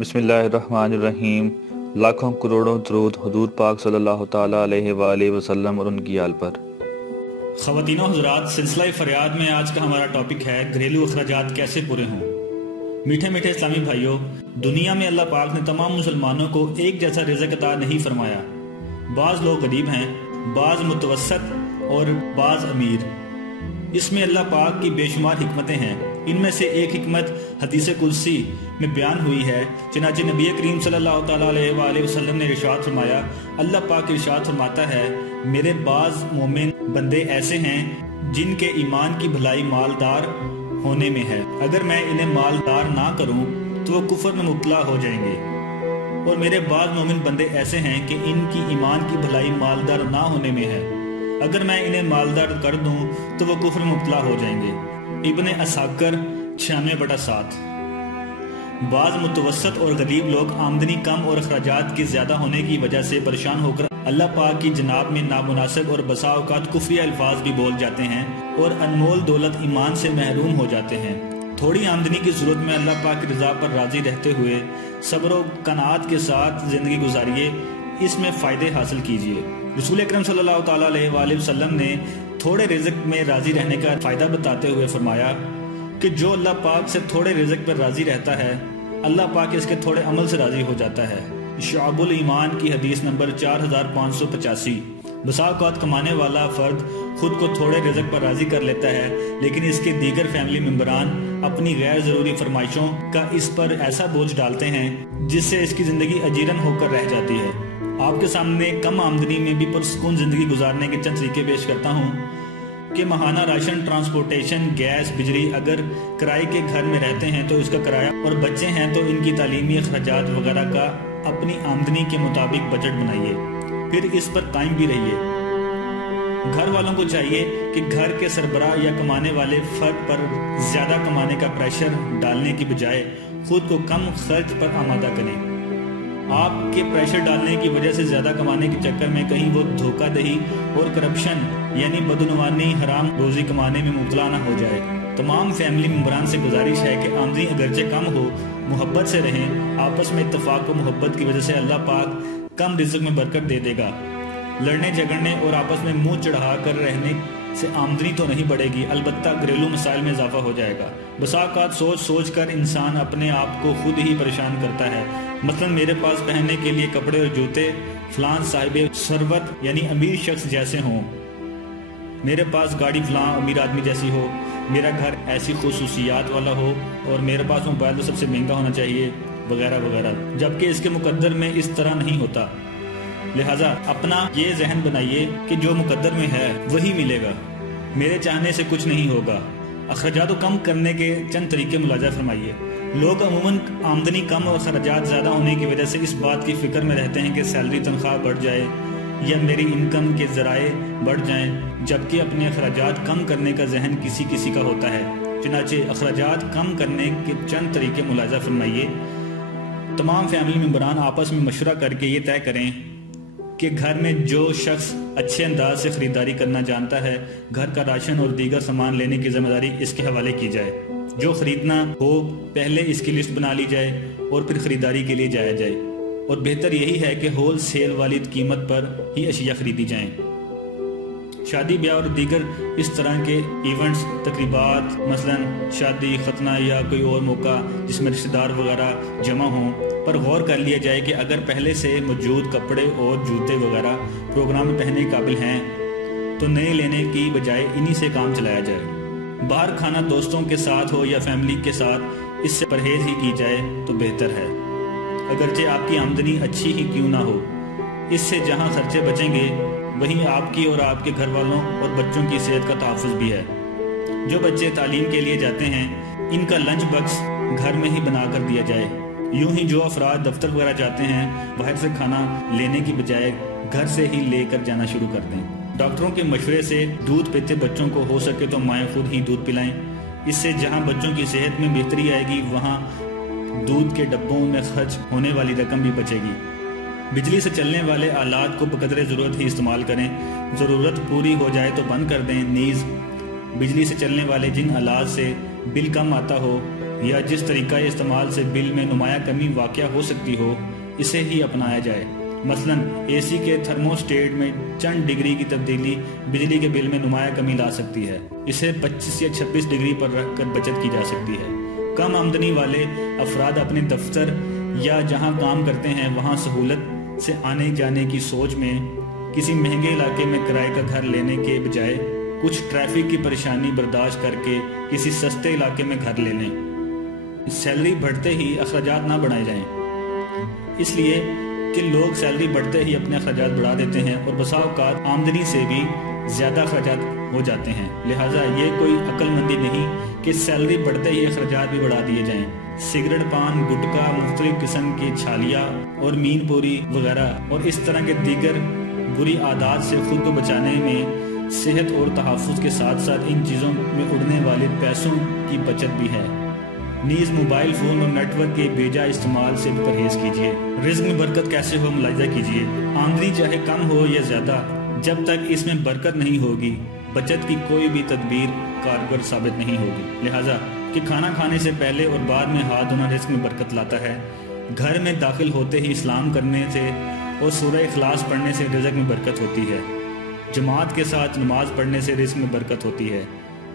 بسم اللہ الرحمن الرحیم۔ لاکھوں کروڑوں درود حضور پاک صلی اللہ تعالیٰ علیہ وآلہ وسلم اور ان کی آل پر۔ خواتین و حضرات، سلسلہ فریاد میں آج کا ہمارا ٹاپک ہے گھریلو اخراجات کیسے پورے ہوں۔ میٹھے میٹھے اسلامی بھائیوں، دنیا میں اللہ پاک نے تمام مسلمانوں کو ایک جیسا رزق عطا نہیں فرمایا۔ بعض لوگ غریب ہیں، بعض متوسط اور بعض امیر۔ اس میں اللہ پاک کی بے شمار حکمتیں ہیں۔ ان میں سے ایک حکمت حدیث قدسی میں بیان ہوئی ہے۔ چنانچہ نبی کریم صلی اللہ تعالیٰ علیہ وآلہ وسلم نے ارشاد فرمایا، اللہ پاک ارشاد فرماتا ہے، میرے بعض مومن بندے ایسے ہیں جن کے ایمان کی بھلائی مالدار ہونے میں ہے، اگر میں انہیں مالدار نہ کروں تو وہ کفر میں مبتلا ہو جائیں گے، اور میرے بعض مومن بندے ایسے ہیں کہ ان کی ایمان کی بھلائی مالدار نہ ہونے میں ہے، اگر میں انہیں مالدار کر دوں تو وہ کفر میں مبتلا ہو جائیں گے۔ ابن اساکر 96/7۔ بعض متوسط اور غریب لوگ آمدنی کم اور اخراجات کی زیادہ ہونے کی وجہ سے پریشان ہو کر اللہ پاک کی جناب میں نامناسب اور بسا اوقات کفری الفاظ بھی بول جاتے ہیں اور انمول دولت ایمان سے محروم ہو جاتے ہیں۔ تھوڑی آمدنی کی صورت میں اللہ پاک کی رضا پر راضی رہتے ہوئے صبر و قناعت کے ساتھ زندگی گزاریے، اس میں فائدے حاصل کیجیے۔ رسول اکرم صلی اللہ تعالیٰ علیہ وآلہ وسلم نے تھوڑے رزق میں راضی رہنے کا فائدہ بتاتے ہوئے فرمایا کہ جو اللہ پاک سے تھوڑے رزق پر راضی رہتا ہے، اللہ پاک اس کے تھوڑے عمل سے راضی ہو جاتا ہے۔ شعب الایمان کی حدیث نمبر 4585۔ بسا اوقات کمانے والا فرد خود کو تھوڑے رزق پر راضی کر لیتا ہے، لیکن اس کے دیگر فیملی ممبران اپنی غیر ضروری فرمائشوں کا اس پر ایسا بوجھ ڈالتے ہیں جس سے اس کی زندگی اجیرن ہو کر رہ جاتی ہے۔ آپ کے سامنے کم آمدنی میں بھی پرسکون زندگی گزارنے کے چند طریقے پیش کرتا ہوں کہ ماہانہ راشن، ٹرانسپورٹیشن، گیس، بجلی، اگر کرائے کے گھر میں رہتے ہیں تو اس کا کرایہ، اور بچے ہیں تو ان کی تعلیمی اخراجات وغیرہ کا اپنی آمدنی کے مطابق بجٹ بنائیے، پھر اس پر قائم بھی رہیے۔ گھر والوں کو چاہیے کہ گھر کے سربراہ یا کمانے والے فرد پر زیادہ کمانے کا پریشر ڈالنے کی بجائے خود کو کم خرچ پر آمادہ کریں۔ آپ کے پریشر ڈالنے کی وجہ سے زیادہ کمانے کے چکر میں کہیں وہ دھوکہ دہی اور کرپشن یعنی بدعنوانی، حرام روزی کمانے میں مبتلا نہ ہو جائے۔ تمام فیملی ممبران سے گزارش ہے کہ آمدنی اگرچہ کم ہو، محبت سے رہیں۔ آپس میں اتفاق و محبت کی وجہ سے اللہ پاک کم رزق میں برکت دے دے گا۔ لڑنے جھگڑنے اور آپس میں منہ چڑھا کر رہنے سے آمدنی تو نہیں بڑھے گی، البتہ گھریلو مسائل میں اضافہ ہو جائے گا۔ بسا اوقات سوچ سوچ کر انسان اپنے آپ کو خود ہی پریشان کرتا ہے۔ مثلا میرے پاس پہننے کے لیے کپڑے اور جوتے فلان صاحب ثروت یعنی امیر شخص جیسے ہوں، میرے پاس گاڑی فلان امیر آدمی جیسی ہو، میرا گھر ایسی خصوصیات والا ہو، اور میرے پاس موبائل تو سب سے مہنگا ہونا چاہیے، وغیرہ وغیرہ، جبکہ اس کے مقدر میں اس طرح نہیں ہوتا۔ لہٰذا اپنا یہ ذہن بنائیے کہ جو مقدر میں ہے وہی ملے گا، میرے چاہنے سے کچھ نہیں ہوگا۔ اخراجات کو کم کرنے کے چند طریقے ملاحظہ فرمائیے۔ لوگ عموماً آمدنی کم اور اخراجات زیادہ ہونے کی وجہ سے اس بات کی فکر میں رہتے ہیں کہ سیلری تنخواہ بڑھ جائے یا میری انکم کے ذرائع بڑھ جائیں، جبکہ اپنے اخراجات کم کرنے کا ذہن کسی کسی کا ہوتا ہے۔ چنانچہ اخراجات کم کرنے کے چند طریقے ملاحظہ فرمائیے۔ تمام فیملی ممبران آپس میں مشورہ کر کے یہ طے کریں کہ گھر میں جو شخص اچھے انداز سے خریداری کرنا جانتا ہے، گھر کا راشن اور دیگر سامان لینے کی ذمہ داری اس کے حوالے کی جائے۔ جو خریدنا ہو پہلے اس کی لسٹ بنا لی جائے اور پھر خریداری کے لیے جایا جائے، اور بہتر یہی ہے کہ ہول سیل والی قیمت پر ہی اشیاء خریدی جائیں۔ شادی بیاہ اور دیگر اس طرح کے ایونٹس، تقریبات، مثلا شادی، ختنہ یا کوئی اور موقع جس میں رشتہ دار وغیرہ جمع ہوں، پر غور کر لیا جائے کہ اگر پہلے سے موجود کپڑے اور جوتے وغیرہ پروگرام میں پہننے کے قابل ہیں تو نئے لینے کی بجائے انہی سے کام چلایا جائے۔ باہر کھانا دوستوں کے ساتھ ہو یا فیملی کے ساتھ، اس سے پرہیز ہی کی جائے تو بہتر ہے، اگرچہ آپ کی آمدنی اچھی ہی کیوں نہ ہو۔ اس سے جہاں خرچے بچیں گے وہیں آپ کی اور آپ کے گھر والوں اور بچوں کی صحت کا تحفظ بھی ہے۔ جو بچے تعلیم کے لیے جاتے ہیں، ان کا لنچ باکس گھر میں ہی بنا کر دیا جائے۔ یوں ہی جو افراد دفتر وغیرہ جاتے ہیں، باہر سے کھانا لینے کی بجائے گھر سے ہی لے کر جانا شروع کر دیں۔ ڈاکٹروں کے مشورے سے دودھ پیتے بچوں کو ہو سکے تو مائیں خود ہی دودھ پلائیں۔ اس سے جہاں بچوں کی صحت میں بہتری آئے گی، وہاں دودھ کے ڈبوں میں خرچ ہونے والی رقم بھی بچے گی۔ بجلی سے چلنے والے آلات کو بقدر ضرورت ہی استعمال کریں، ضرورت پوری ہو جائے تو بند کر دیں۔ نیز بجلی سے چلنے والے جن آلات سے بل کم آتا ہو یا جس طریقہ استعمال سے بل میں نمایاں کمی واقع ہو سکتی ہو اسے ہی اپنایا جائے۔ مثلا اے سی کے تھرموسٹیٹ میں چند ڈگری کی تبدیلی بجلی کے بل میں نمایاں کمی لا سکتی ہے۔ اسے 25 یا 26 ڈگری پر رکھ کر بچت کی جا سکتی ہے۔ کم آمدنی والے افراد اپنے دفتر یا جہاں کام کرتے ہیں وہاں سہولت سے آنے جانے کی سوچ میں کسی مہنگے علاقے میں کرائے کا گھر لینے کے بجائے کچھ ٹریفک کی پریشانی برداشت کر کے کسی سستے علاقے میں گھر لے لیں۔ سیلری بڑھتے ہی اخراجات نہ بڑھائے جائیں، اس لیے کہ لوگ سیلری بڑھتے ہی اپنے اخراجات بڑھا دیتے ہیں اور بسا اوقات آمدنی سے بھی زیادہ اخراجات ہو جاتے ہیں۔ لہٰذا یہ کوئی عقل مندی نہیں کہ سیلری بڑھتے ہی اخراجات بھی بڑھا دیے جائیں۔ سگریٹ، پان، گٹکا، مختلف قسم کی چھالیاں اور مین پوری وغیرہ اور اس طرح کے دیگر بری عادات سے خود کو بچانے میں صحت اور تحفظ کے ساتھ ساتھ ان چیزوں میں اڑنے والے پیسوں کی بچت بھی ہے۔ نیز موبائل فون اور نیٹ ورک کے بیجا استعمال سے بھی پرہیز کیجیے۔ رزق میں برکت کیسے ہو ملاحظہ کیجیے۔ آمدنی چاہے کم ہو یا زیادہ، جب تک اس میں برکت نہیں ہوگی بچت کی کوئی بھی تدبیر کارگر ثابت نہیں ہوگی۔ لہٰذا کہ کھانا کھانے سے پہلے اور بعد میں ہاتھ دھونا رزق میں برکت لاتا ہے۔ گھر میں داخل ہوتے ہی اسلام کرنے سے اور سورہ اخلاص پڑھنے سے رزق میں برکت ہوتی ہے۔ جماعت کے ساتھ نماز پڑھنے سے رزق میں برکت ہوتی ہے۔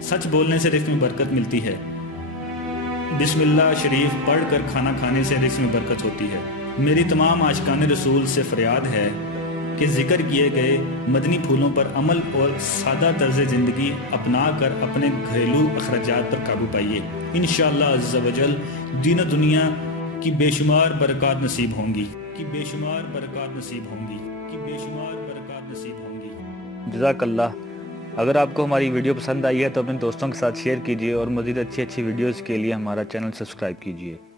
سچ بولنے سے رزق میں برکت ملتی ہے۔ بسم اللہ شریف پڑھ کر کھانا کھانے سے رزق میں برکت ہوتی ہے۔ میری تمام عاشقان رسول سے فریاد ہے کہ ذکر کیے گئے مدنی پھولوں پر عمل اور سادہ طرز زندگی اپنا کر اپنے گھریلو اخراجات پر قابو پائیے۔ انشاءاللہ عز و جل دین و دنیا کی بے شمار برکات نصیب ہوں گی، بے شمار برکات نصیب ہوں گی، بے شمار برکات نصیب ہوں گی۔ جزاک اللہ۔ اگر آپ کو ہماری ویڈیو پسند آئی ہے تو اپنے دوستوں کے ساتھ شیئر کیجیے اور مزید اچھی ویڈیوز کے لیے ہمارا چینل سبسکرائب کیجیے۔